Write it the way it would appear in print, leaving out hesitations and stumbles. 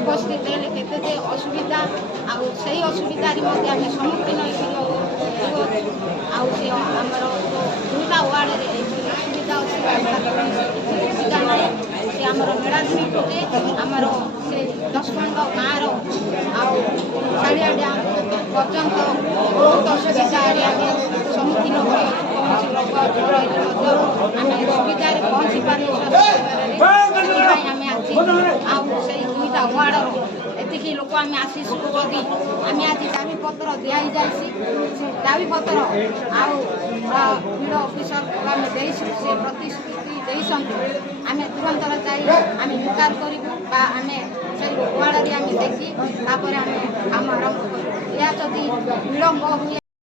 उपस्थित केते असुविधा असुविधा सम्मुखीन आमर दुईटा वार्ड असुविधा अच्छी आमर मेड़ाधुरी पटे आमर से 10 खंड गाँव साड़िया डैम पर्यंत बहुत असुविधा सम्मुखीन सुविधा पहुँची पारे दुईटा वार्ड एति लोक आम आसीसु जदि आम आज दाबी पत्र दिखाई दाबी पत्र आड़ ऑफिसर आम से प्रतिश्रुति आम तुरंत जाई आम विचार करूँ आम से वार्ड आम देखी आम आरंभ करूँ या जदि विलम्ब हुए